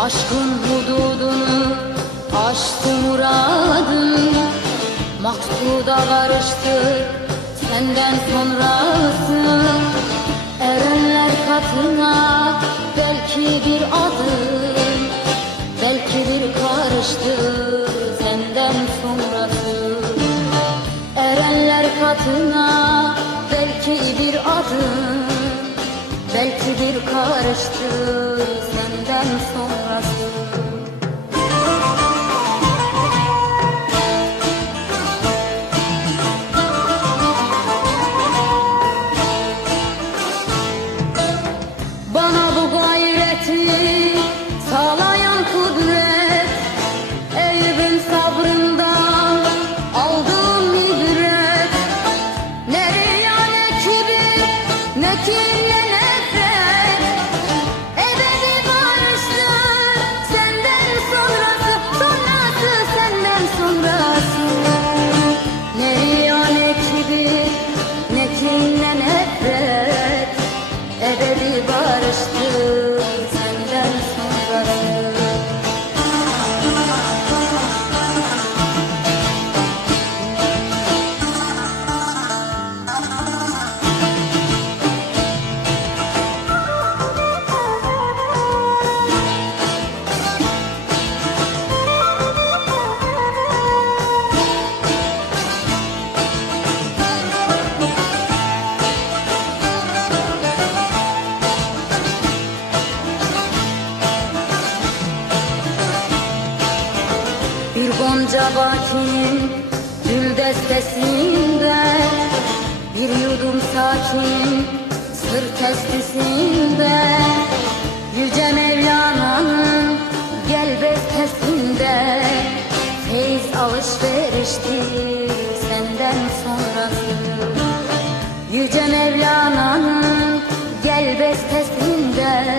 Aşkın hududunu aştı muradın Maksuda varıştır senden sonrası. Erenler katına belki bir adım Belki bir karıştır senden sonrası. Erenler katına belki bir adım Belki bir karıştır senden sonrası Bana gonca bakin gül destesinde. Bir yudum sakin sır kestisinde Yüce Mevlana'nın gel bestesinde Feyiz alışveriştir senden sonrası. Yüce Mevlana'nın gel bestesinde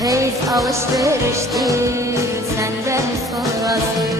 Feyiz alışveriştir senden sonrası